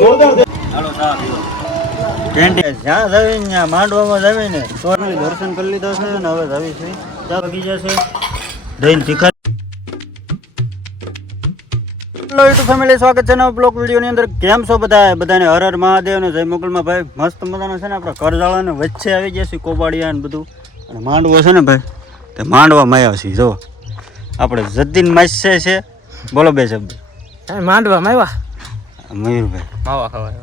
જ્યાં જમીને ત્યાં માંડવામાં જમીને સોરને દર્શન કરી લીધા છે ને હવે જવી છે ત્યાં બગીચા છે દહીં તીખા. હેલો યુટ્યુબ ફેમિલી, સ્વાગત છે નવા બ્લોગ વિડીયોની અંદર. કેમ છો બધા? બધાને હર હર મહાદેવ ને જય મોગલમાં. ભાઈ મસ્ત મજાનો છે ને આપણા કરજાળાને વચ્ચે આવી ગયા છે કોબાડિયા ને બધું, અને માંડવો છે ને ભાઈ તે માંડવામાં આવ્યા છે. જો આપણે જતીન માસ્ય છે, બોલો બે શબ્દ. માંડવામાં આવ્યા મયુરભાઈ માવા ખવાય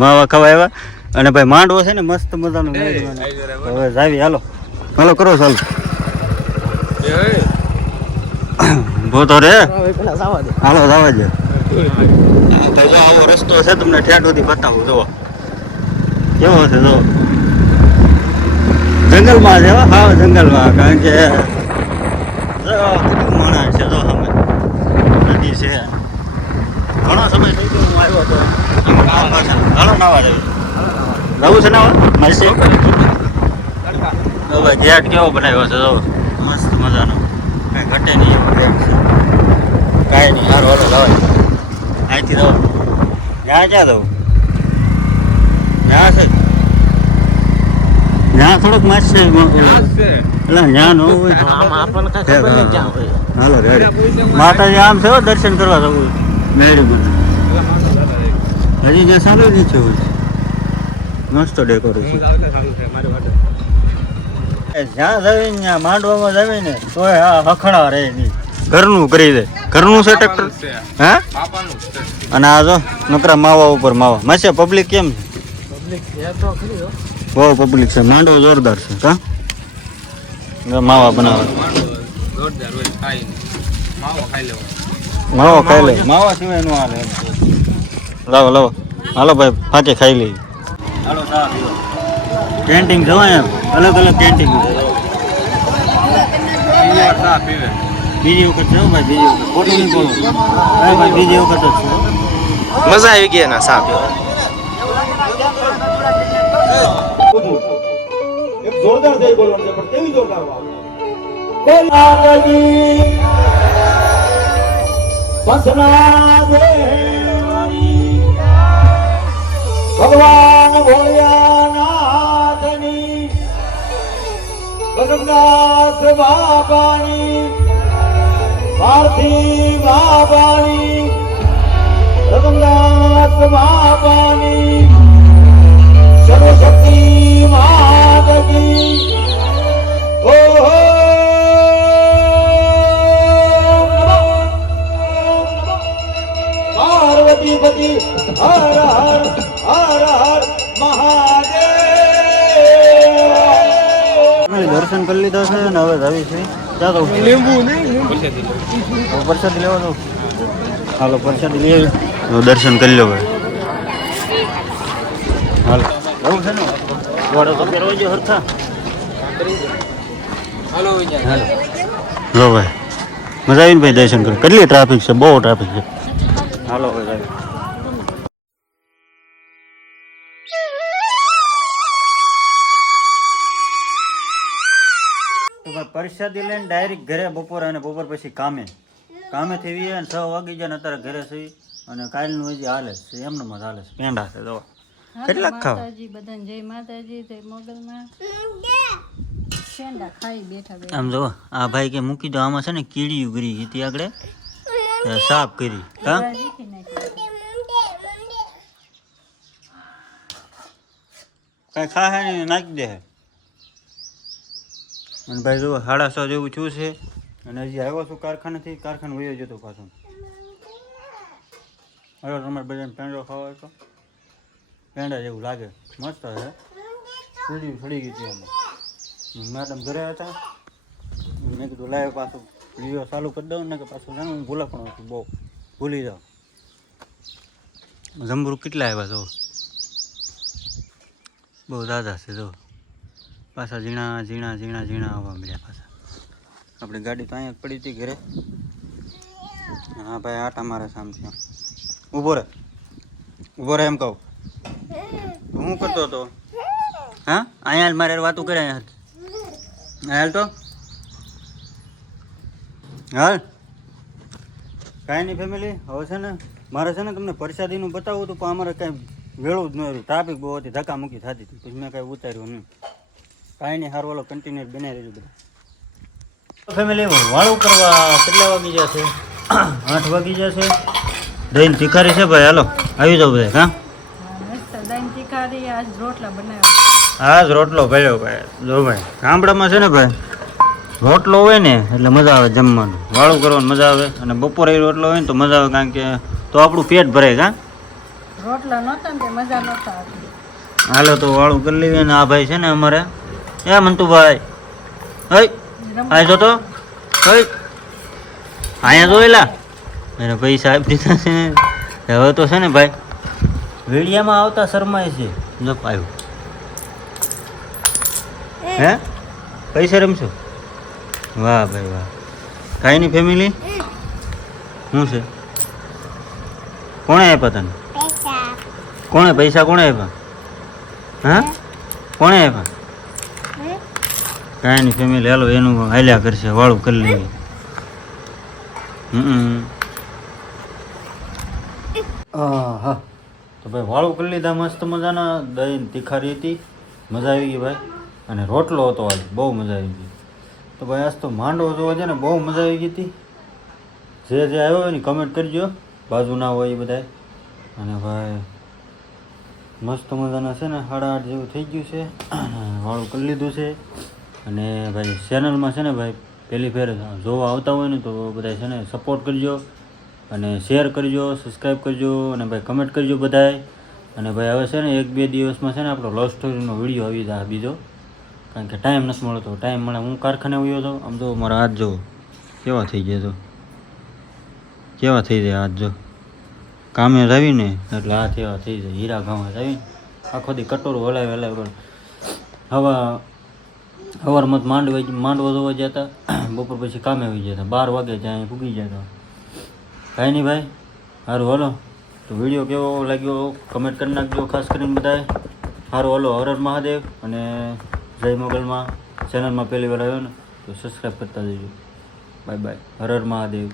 માવા ખવા આવ્યા. અને ભાઈ માંડવો છે ને મસ્ત મજાનો. હવે જાવી, હાલો હાલો કરો ચાલો. ભોતો રે હાલો જવા દે. તો જો આવો રસ્તો છે, તમને ઠેઠ સુધી બતાવું. જુઓ કેવો છે, જો જંગલમાં છે. હા જંગલમાં, કારણ કે કેટલું માણસ છે. જો સામે નદી છે. ઘણો સમય થઈ ગયો હું આવ્યો હતો. હાલો નાવા જવું છે નાવા મળશે. ભાઈ ગેટ કેવો બનાવ્યો છે, જો મસ્ત મજાનો, કાંઈ ઘટે નહીં એવો ગેટ છે. કાંઈ નહીં, સારું હાલો જવાય. અહીંથી જવું ત્યાં ક્યાં જવું? ત્યાં છે ત્યાં થોડોક માસ છે એટલે ત્યાં ન હોય. હાલો રેડી. માતાજી આમ છે દર્શન કરવા જવું. મહેરબાની. હજી જે સારું નીચે હોય મસ્ત ડેકોરેશન. જ્યાં જમીને ત્યાં માંડવામાં જમીને તોય હખણા રહે નહીં. ઘરનું કરી દે. ઘરનું છે ટ્રેક્ટર. હા, અને આ જો નકરા માવા ઉપર માવા. માસે પબ્લિક કેમ છે? બહુ પબ્લિક છે. માંડવો જોરદાર છે. કા માવા બનાવે. માવો ખાઈ લે. માવા સિવાય નો હાલે. લાવો લાવો હાલો ભાઈ, ફાકે ખાઈ લઈએ. હાલો ચા પીવો. કેન્ટીન જવાય એમ, અલગ અલગ કેન્ટીન. બીજી વખત છે ભાઈ, બીજી વખત ખોટું નહીં બોલો. હા ભાઈ બીજી વખત જ છે. મજા આવી ગઈ એના સાહેબ. એક જોરદાર જય બોલવાનું છે, પણ કેવી જોરદાર વાત. ભગવાન ભોળિયાનાથની, ભગવનાથ બાબાની, ભારતી બાબાની, ભગવનાથ બાબાની, સર્વશક્તિ માતકી. ઓહો પાર્વતી પતિ હર હર હર હર મહાદેવ. દર્શન કરી લીધા છે ને હવે જાવી છે. ચાલો લીંબુ નહીં પ્રસાદ લેવા દો. હાલો પ્રસાદ લઈ દર્શન કરી લો ભાઈ. હાલો એવું છે ને જોડે તો પહેરવો જો હરખા. હાલો જો ભાઈ મજા આવીને ભાઈ દર્શન કરો. કેટલી ટ્રાફિક છે, બહુ ટ્રાફિક છે. હાલો ભાઈ. પ્રસાદી લઈને ડાયરેક્ટ ઘરે બપોરે, અને બપોર પછી કામેથી એવી અને 6 વાગી જાય ને અત્યારે ઘરે સહી. અને કાલનું હજી હાલે છે એમને મજા હાલે છે. પેંડા છે જો કેટલાક ખાવા. બધાને જય માતાજી, જય મોગલમાં. પેંડા ખાઈ બેઠા. આમ જો આ ભાઈ કે મૂકી દો. આમાં છે ને કીડીયું ગરી હતી આગળ સાફ કરી. હા કઈ ખા ને નાખી દે. અને ભાઈ જો 6:30 જેવું છું છે. અને હજી આવ્યો છું કારખાનેથી. કારખાને વયો જતો પાછો. હવે તમારે બધાને પેંડો ખાવા હોય તો પેંડા જેવું લાગે, મસ્ત છે. સીડી સડી ગઈ હતી એમાં. મેડમ ઘરે હતા, મેં કીધું લાવે પાછું વિડીયો ચાલુ કરી દઉં ને કે પાછું જાણું હું ભૂલા પણ હતું, બહુ ભૂલી જાઉં. જંબરૂ કેટલા આવ્યા જો, બહુ દાદા છે જો. પાછા ઝીણા ઝીણા ઝીણા ઝીણા આવવા મળ્યા પાછા. આપણી ગાડી તો અહીંયા જ પડી હતી ઘરે. હા ભાઈ આટા મારે સામથી. ઊભો રહે એમ કહું. હું કરતો હતો. હા અહીંયા મારે વાતું કરે. અહીંયા હાલ તો હાલ કાંઈ નહીં ફેમિલી, હવે છે ને મારે છે ને તમને પ્રસાદીનું બતાવું હતું, પણ અમારે કાંઈ વેળું જ ન હતું. ટ્રાફિક બહુ હતી, ધક્કામુક્કી થતી હતી, પછી મેં કાંઈ ઉતાર્યું નહીં. કાંઈ નહીં, સારું વાલો કન્ટિન્યુ બનાવી દેજો બધા. ફેમિલી વાળું કરવા કેટલા વાગી જશે? 8 વાગી જશે. દહીં તીખારી છે ભાઈ, હાલો આવી જાવ બધા. હા મસ્ત દહીં તીખારી આજ રોટલા બનાવ્યા. આ જ રોટલો ભર્યો ભાઈ. જો ભાઈ ગામડામાં છે ને ભાઈ, રોટલો હોય ને એટલે મજા આવે જમવાનું, વાળું કરવાનું મજા આવે. અને બપોરે રોટલો હોય ને તો મજા આવે, કારણ કે તો આપણું પેટ ભરાય. કાં રોટલા નહોતા ને તે મજા નહોતા આવતી. હાલો તો વાળું કરી લઈએ. ને આ ભાઈ છે ને અમારે, એ મંતુભાઈ, હઈ આ જો તો, હઈ અહીંયા જોયેલા એને પૈસા આપી દીધા છે. હવે તો છે ને ભાઈ વીડિયામાં આવતા શરમાય છે. જો આવ્યું હે, પૈસા રમશો? વાહ ભાઈ વાહ. કાંઈ નહીં ફેમિલી, શું છે? કોણે આપ્યા તને? કોણે પૈસા કોણે આપ્યા? હા કોણે આપ્યા? કાંઈ નહીં ફેમિલી, હાલો એનું હાલ્યા કરશે, વાળું કરી લઈએ. હા તો ભાઈ વાળું કરી લીધા મસ્ત મજાના. દહીં તીખારી હતી, મજા આવી ગઈ ભાઈ. અને રોટલો હતો આજે, બહુ મજા આવી ગઈ. તો ભાઈ આજ તો માંડવો જોવા છે ને બહુ મજા આવી ગઈ હતી. જે આવ્યો હોય ને કમેન્ટ કરજો, બાજુ ના હોય એ બધાય. અને ભાઈ મસ્ત મજાના છે ને 8:30 જેવું થઈ ગયું છે. વાળું કરી લીધું છે. અને ભાઈ ચેનલમાં છે ને ભાઈ પહેલી ફેર જોવા આવતા હોય ને તો બધા છે ને સપોર્ટ કરજો, અને શેર કરજો, સબસ્ક્રાઈબ કરજો, અને ભાઈ કમેન્ટ કરજો બધાય. અને ભાઈ હવે છે ને 1-2 દિવસમાં છે ને આપણો લવ સ્ટોરીનો વિડીયો આવી જાય બીજો, કારણ કે ટાઈમ નથી મળતો. ટાઈમ મળે હું કારખાને આવ્યો હતો. આમ જો મારા હાથ જો કેવા થઈ ગયા, તો કેવા થઈ જાય હાથ જો. કામે જ આવીને એટલે હાથ એવા થઈ જાય, હીરા ગામે જ આવીને આખો દી કટોરું હલાવી હલાવી. સવારમાં માંડવો જોવા જતા, બપોર પછી કામે આવી જતા, 12 વાગે ત્યાં પૂગી જતા. કાંઈ નહીં ભાઈ, સારું હાલો. તો વિડીયો કેવો લાગ્યો કમેન્ટ કરી નાખજો ખાસ કરીને બધાએ. સારું હાલો, હર હર મહાદેવ. અને જય મોગલમાં ચેનલમાં પહેલી વાર આવ્યો ને તો સબસ્ક્રાઈબ કરતા જજો. Bye bye, Har Har Mahadev.